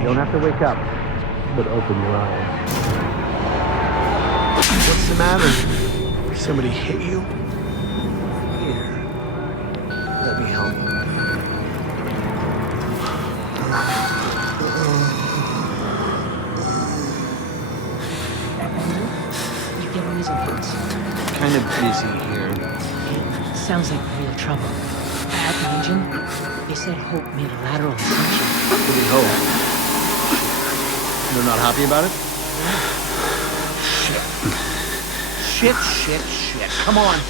You don't have to wake up, but open your eyes. What's the matter? Somebody hit you? Here. Let me help you. You get results. Kind of busy here. It sounds like real trouble. At the engine, they said Hope made a lateral ascension. What do you hope? You're not happy about it? Shit. Come on.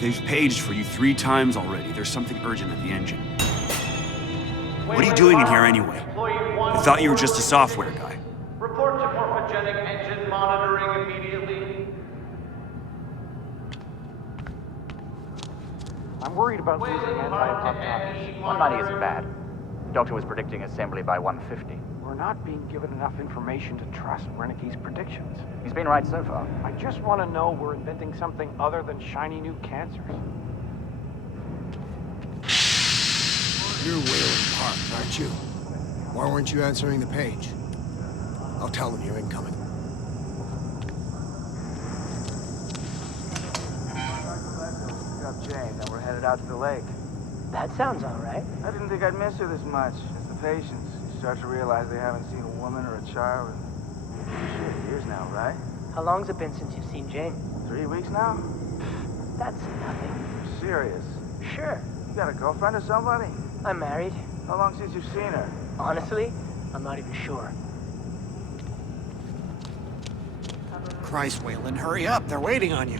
They've paged for you 3 times already. There's something urgent at the engine. What are you doing in here anyway? I thought you were just a software guy. Report to morphogenic engine monitoring immediately. I'm worried about losing anti-apoptosis. 190 isn't bad. The doctor was predicting assembly by 150. We're not being given enough information to trust Wernicke's predictions. He's been right so far. I just want to know we're inventing something other than shiny new cancers. You're Wayland Park, aren't you? Why weren't you answering the page? I'll tell them you're incoming. Pick up Jane, then we're headed out to the lake. That sounds all right. I didn't think I'd miss her this much. It's the patients. You start to realize they haven't seen a woman or a child in years now, right? How long's it been since you've seen Jane? 3 weeks now? That's nothing. You're serious? Sure. You got a girlfriend or somebody? I'm married. How long since you've seen her? Honestly, I'm not even sure. Christ, Wayland, hurry up. They're waiting on you.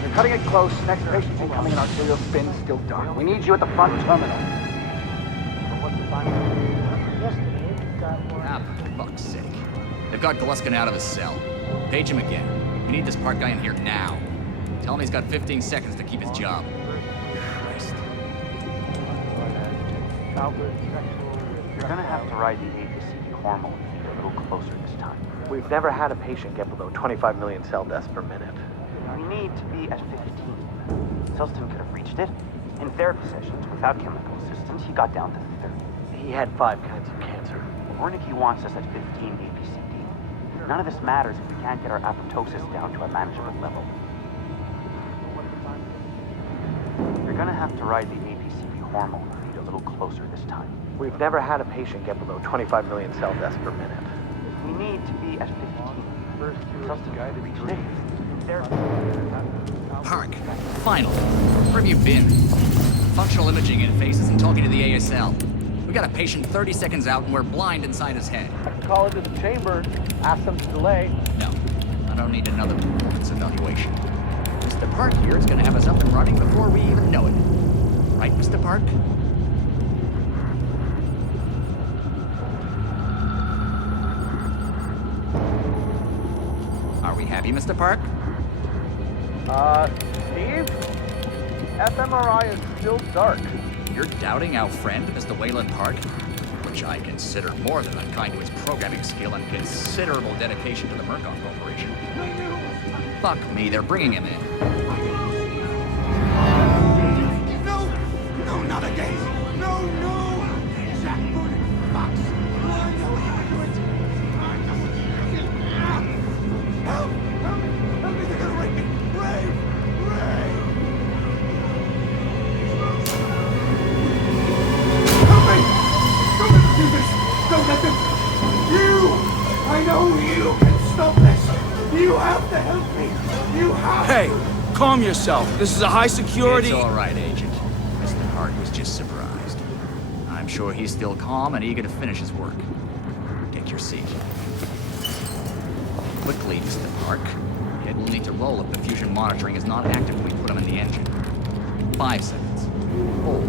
They're cutting it close. Next patient's incoming and arterial spin still dark. We need you at the front terminal. Yesterday, we got one. Ah, for fuck's sake. They've got Gluskin out of his cell. Page him again. We need this Park guy in here now. Tell him he's got 15 seconds to keep his job. Christ. You're gonna have to ride the APC hormone a little closer this time. We've never had a patient get below 25 million cell deaths per minute. We need to be at 15. Selston could have reached it. In therapy sessions, without chemical assistance, he got down to 30. He had 5 kinds of cancer. Wernicke wants us at 15 APCD. None of this matters if we can't get our apoptosis down to a manageable level. You're gonna have to ride the APCP hormone feed a little closer this time. We've never had a patient get below 25 million cell deaths per minute. We need to be at 15. Selston could have reached it. Park, final. Where have you been? Functional imaging interfaces and talking to the ASL. We got a patient 30 seconds out and we're blind inside his head. Call into the chamber, ask them to delay. No, I don't need another performance evaluation. Mr. Park here is gonna have us up and running before we even know it. Right, Mr. Park? Are we happy, Mr. Park? Steve? fMRI is still dark. You're doubting our friend, Mr. Wayland Park? Which I consider more than unkind to his programming skill and considerable dedication to the Mercon Corporation. Fuck me, they're bringing him in. No, not again. No. Jackboot, Fox. Hey, calm yourself. This is a high security... It's all right, Agent. Mr. Park was just surprised. I'm sure he's still calm and eager to finish his work. Take your seat. Quickly, Mr. Park. We'll need to roll if the fusion monitoring is not active when we put him in the engine. 5 seconds. 4.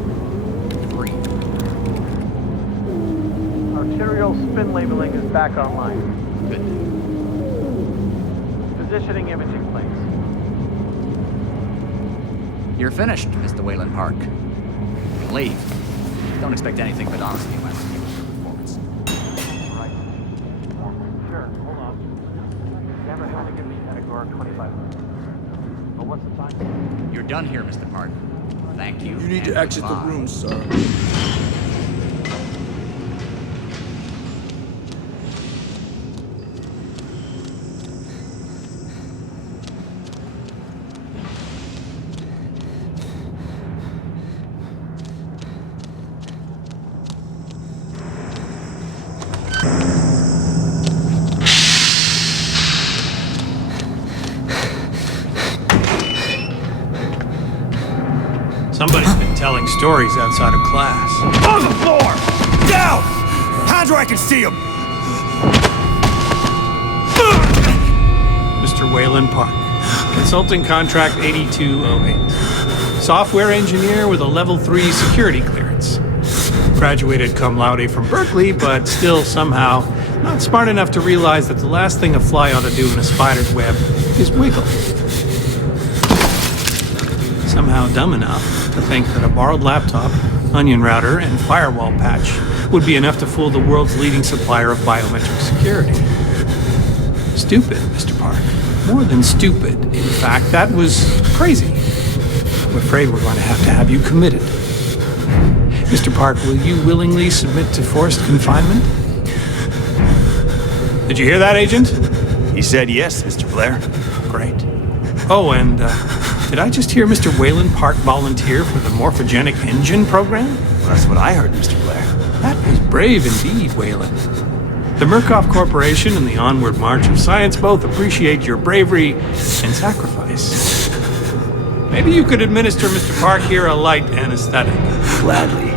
3. Arterial spin labeling is back online. Good. Positioning imaging plates. You're finished, Mr. Wayland Park. You can leave. Don't expect anything but honesty in my review of your performance. Right. Sure, hold on. Camera had to give me category 25. But what's the time? You're done here, Mr. Park. Thank you. You need to and exit the goodbye. room, sir. Somebody's been telling stories outside of class. On the floor! Down! Hands where I can see them! Mr. Wayland Park, Consulting Contract 8208. Software engineer with a level 3 security clearance. Graduated cum laude from Berkeley, but still somehow not smart enough to realize that the last thing a fly ought to do in a spider's web is wiggle. Somehow dumb enough to think that a borrowed laptop, onion router, and firewall patch would be enough to fool the world's leading supplier of biometric security. Stupid, Mr. Park. More than stupid. In fact, that was crazy. I'm afraid we're going to have you committed. Mr. Park, will you willingly submit to forced confinement? Did you hear that, Agent? He said yes, Mr. Blair. Great. Oh, and, did I just hear Mr. Wayland Park volunteer for the morphogenic engine program? Well, that's what I heard, Mr. Blair. That was brave indeed, Wayland. The Murkoff Corporation and the Onward March of Science both appreciate your bravery and sacrifice. Maybe you could administer Mr. Park here a light anesthetic. Gladly.